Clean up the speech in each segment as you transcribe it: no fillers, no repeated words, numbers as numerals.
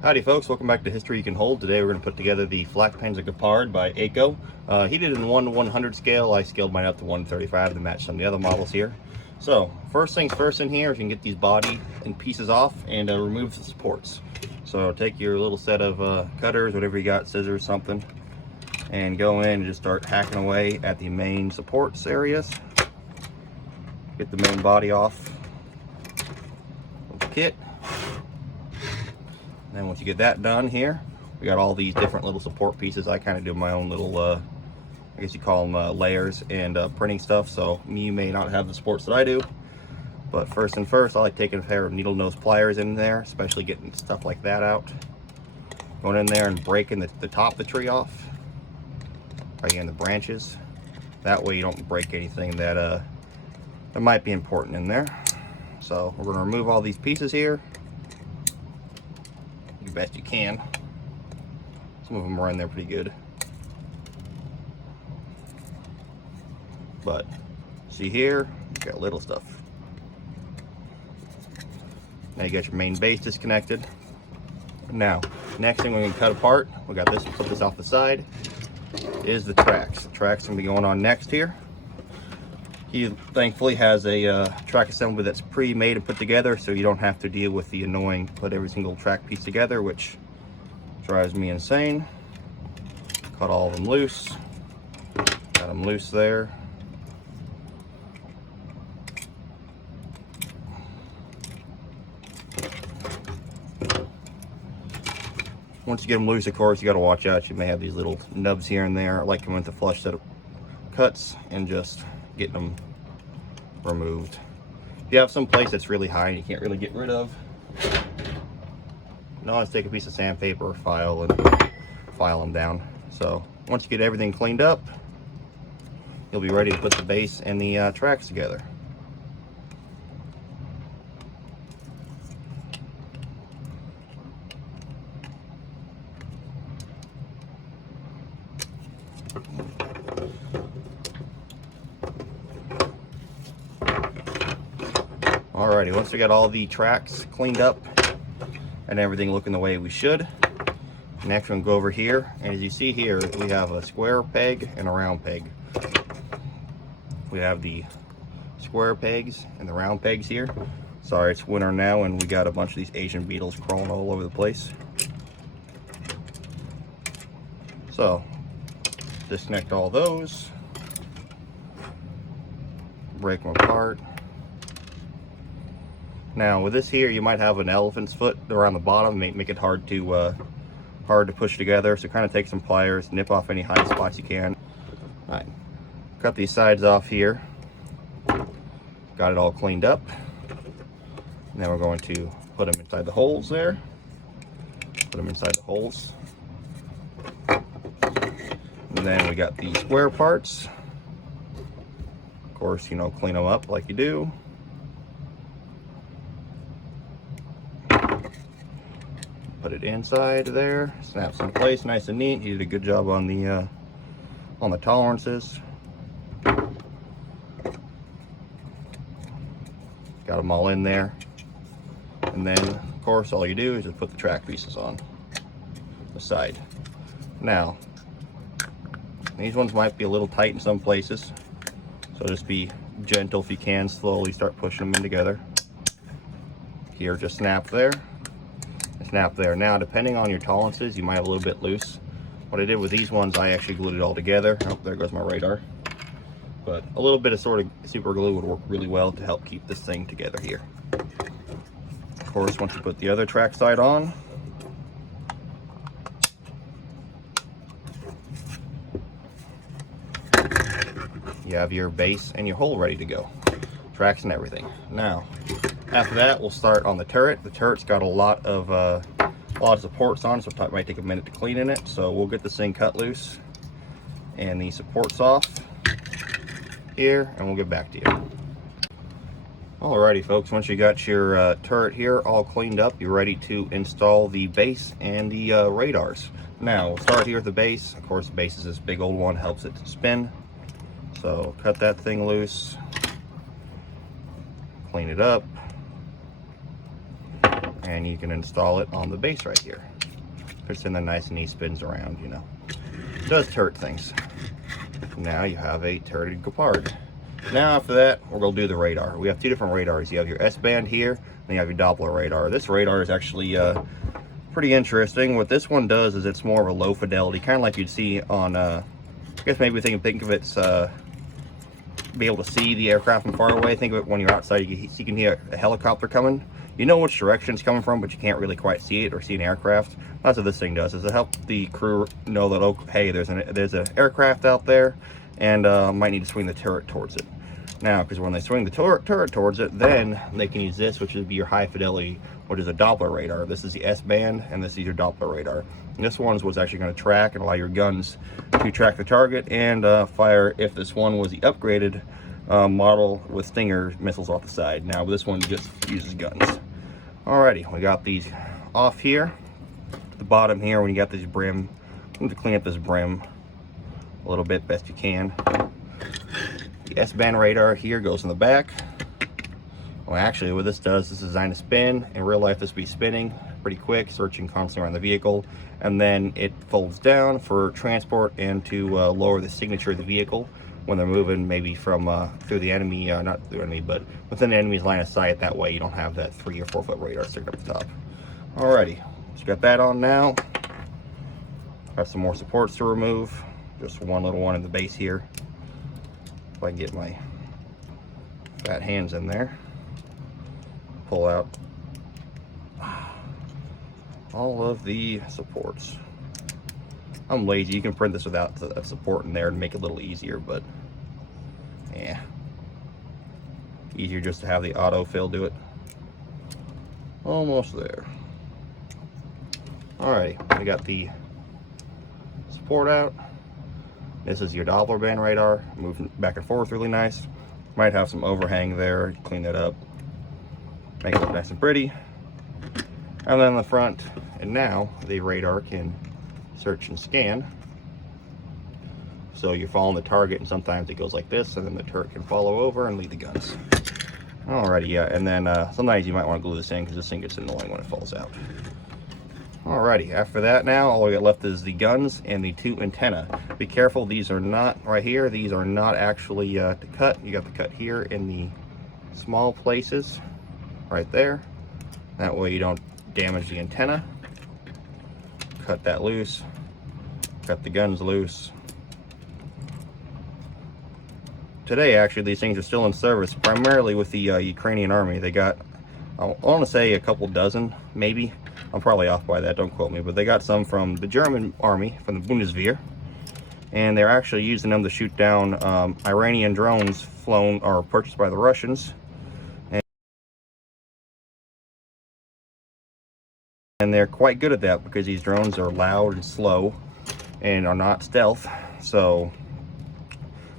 Howdy folks, welcome back to History You Can Hold. Today we're going to put together the flat pans of Gepard by Aco. He did it in 1/100 scale. I scaled mine up to 135 to match some of the other models here. So first things first in here is you can get these body and pieces off and remove the supports. So take your little set of cutters, whatever you got, scissors, something, and go in and just start hacking away at the main supports areas. Get the main body off with the kit. And once you get that done here, we got all these different little support pieces. I kind of do my own little, I guess you call them layers and printing stuff. So you may not have the supports that I do. But first, I like taking a pair of needle nose pliers in there, especially getting stuff like that out. Going in there and breaking the top of the tree off, right here in the branches. That way you don't break anything that might be important in there. So we're going to remove all these pieces here. Best you can. Some of them are in there pretty good, but see here, you got little stuff. Now you got your main base disconnected. Now next thing we can cut apart, we got this, put this off the side, is the tracks. The tracks gonna be going on next here. He thankfully has a track assembly that's pre-made and put together, so you don't have to deal with the annoying put every single track piece together, which drives me insane. Cut all of them loose. Got them loose there. Once you get them loose, of course, you got to watch out. You may have these little nubs here and there. I like them with a flush set of cuts and just getting them removed. If you have some place that's really high and you can't really get rid of, you always take a piece of sandpaper or file and file them down. So once you get everything cleaned up, you'll be ready to put the base and the tracks together. Alrighty, once we got all the tracks cleaned up and everything looking the way we should, next we're gonna go over here, and as you see here, we have a square peg and a round peg. We have the square pegs and the round pegs here. Sorry, it's winter now and we got a bunch of these Asian beetles crawling all over the place. So, disconnect all those, break them apart. Now with this here, you might have an elephant's foot around the bottom, make it hard to push together. So kind of take some pliers, nip off any high spots you can. All right, cut these sides off here. Got it all cleaned up. Now we're going to put them inside the holes there. Put them inside the holes. And then we got the square parts. Of course, you know, clean them up like you do. Put it inside there, snaps in place nice and neat. He did a good job on the tolerances. Got them all in there. And then, of course, all you do is just put the track pieces on the side. Now, these ones might be a little tight in some places, so just be gentle if you can. Slowly start pushing them in together. Here, just snap there. Snap there. Now, depending on your tolerances, you might have a little bit loose. What I did with these ones, I actually glued it all together. Oh, there goes my radar. But a little bit of sort of super glue would work really well to help keep this thing together here. Of course, once you put the other track side on, you have your base and your hole ready to go. Tracks and everything. Now, after that, we'll start on the turret. The turret's got a lot of supports on, so it might take a minute to clean in it. So we'll get this thing cut loose and the supports off here, and we'll get back to you. Alrighty, folks. Once you got your turret here all cleaned up, you're ready to install the base and the radars. Now, we'll start here with the base. Of course, the base is this big old one, helps it to spin. So cut that thing loose, clean it up, and you can install it on the base right here. Fits in there nice and easy, spins around, you know. It does turret things. Now you have a turreted Gepard. Now after that, we're going to do the radar. We have two different radars. You have your S-band here, and you have your Doppler radar. This radar is actually pretty interesting. What this one does is it's more of a low fidelity, kind of like you'd see on, I guess maybe think of it's be able to see the aircraft from far away. Think of it when you're outside, you can hear a helicopter coming. You know which direction it's coming from, but you can't really quite see it or see an aircraft. That's what this thing does, is it helps the crew know that, oh, hey, there's an aircraft out there, and might need to swing the turret towards it. Now, because when they swing the turret towards it, then they can use this, which would be your high fidelity, which is a Doppler radar. This is the S-band, and this is your Doppler radar. And this one is what's actually going to track and allow your guns to track the target and fire if this one was the upgraded model with Stinger missiles off the side. Now, this one just uses guns. Alrighty, we got these off here. At the bottom here, when you got this brim, you need to clean up this brim a little bit best you can. The S-band radar here goes in the back. Well, actually, what this does is designed to spin. In real life, this will be spinning pretty quick, searching constantly around the vehicle, and then it folds down for transport and to lower the signature of the vehicle when they're moving, maybe from through the enemy, not through the enemy, but within the enemy's line of sight. That way you don't have that 3 or 4 foot radar sticking up the top. Alrighty, just got that on now. Got some more supports to remove. Just one little one in the base here. If I can get my fat hands in there. Pull out all of the supports. I'm lazy. You can print this without the support in there to make it a little easier, but yeah, easier just to have the autofill do it. Almost there. Alright, we got the support out. This is your Doppler band radar, moving back and forth really nice. Might have some overhang there, clean that up, make it look nice and pretty. And then the front, and now the radar can search and scan. So you're following the target, and sometimes it goes like this, and then the turret can follow over and lead the guns. Alrighty, yeah, and then sometimes you might want to glue this in because this thing gets annoying when it falls out. Alrighty, after that now, all we got left is the guns and the 2 antenna. Be careful, these are not, right here, these are not actually to cut. You got the cut here in the small places, right there. That way you don't damage the antenna. Cut that loose, cut the guns loose. Today, actually, these things are still in service, primarily with the Ukrainian army. They got, I want to say a couple dozen, maybe. I'm probably off by that, don't quote me, but they got some from the German army, from the Bundeswehr, and they're actually using them to shoot down Iranian drones flown or purchased by the Russians. And they're quite good at that because these drones are loud and slow and are not stealth. So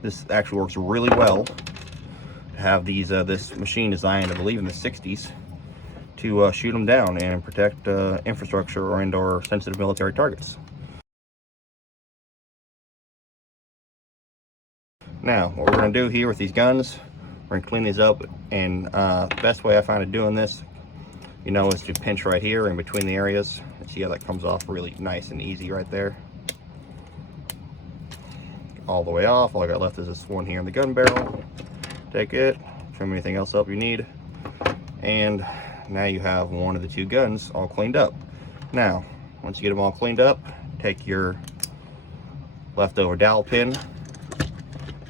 this actually works really well to have these this machine designed, I believe, in the 60s to shoot them down and protect infrastructure or sensitive military targets. Now, what we're going to do here with these guns, we're going to clean these up, and the best way I find of doing this, you know, is to pinch right here in between the areas. And see how that comes off really nice and easy right there. All the way off. All I got left is this one here in the gun barrel. Take it, trim anything else up you need, and now you have one of the 2 guns all cleaned up. Now, once you get them all cleaned up, take your leftover dowel pin.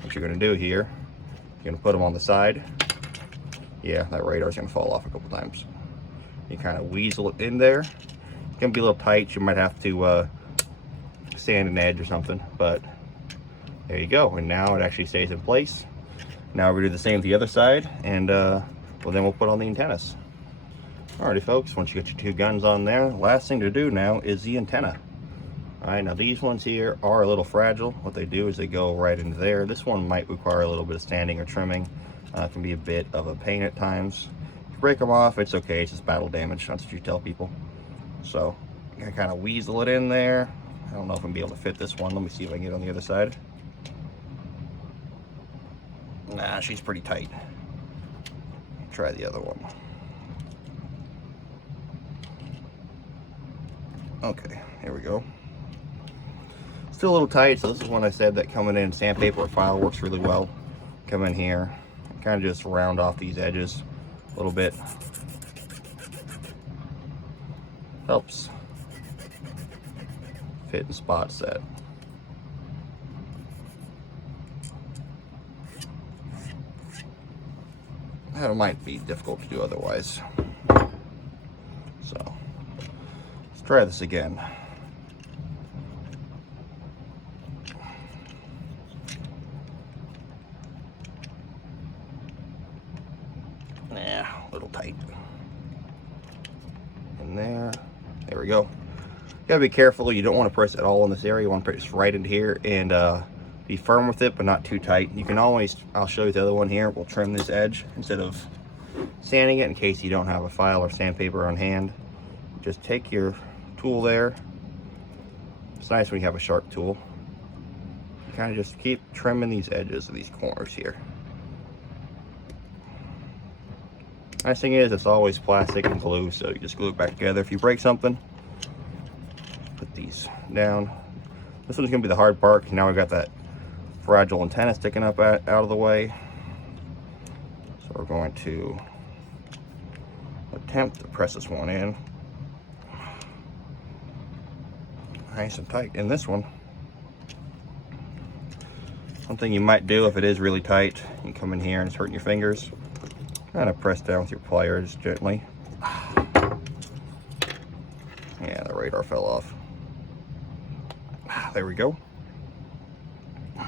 What you're going to do here, you're going to put them on the side. Yeah, that radar's going to fall off a couple times. You kind of weasel it in there. It's going to be a little tight. You might have to sand an edge or something, but there you go. And now it actually stays in place. Now we're going to do the same with the other side, and well, then we'll put on the antennas. Alrighty, folks, once you get your 2 guns on there, last thing to do now is the antenna. Alright, now these ones here are a little fragile. What they do is they go right into there. This one might require a little bit of sanding or trimming. It can be a bit of a pain at times. If you break them off, it's okay. It's just battle damage. That's what you tell people. So, you're going to kind of weasel it in there. I don't know if I'm going to be able to fit this one. Let me see if I can get on the other side. Nah, she's pretty tight. Try the other one. Okay, here we go. Still a little tight, so this is when I said that coming in sandpaper or file works really well. Come in here, kind of just round off these edges a little bit. Helps fit and spot set. That might be difficult to do otherwise. So let's try this again. Nah, a little tight. In there. There we go. You gotta be careful. You don't want to press at all in this area. You want to press right into here and be firm with it, but not too tight. You can always, I'll show you the other one here. We'll trim this edge instead of sanding it in case you don't have a file or sandpaper on hand. Just take your tool there. It's nice when you have a sharp tool. Kind of just keep trimming these edges of these corners here. Nice thing is it's always plastic and glue, so you just glue it back together. If you break something, put these down. This one's gonna be the hard part. Now we've got that fragile antenna sticking up out of the way. So we're going to attempt to press this one in. Nice and tight. In this one, something you might do if it is really tight, you come in here and it's hurting your fingers. Kind of press down with your pliers gently. Yeah, the radar fell off. There we go. A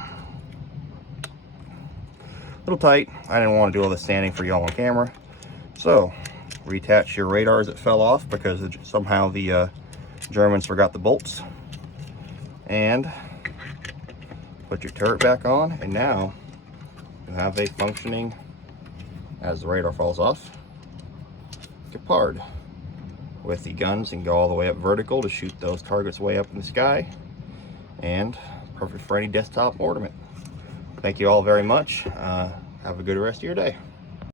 little tight. I didn't want to do all this sanding for y'all on camera. So, reattach your radar as it fell off because somehow the Germans forgot the bolts. And put your turret back on, and now you have a functioning, as the radar falls off, Gepard with the guns and go all the way up vertical to shoot those targets way up in the sky, and perfect for any desktop ornament. Thank you all very much. Have a good rest of your day.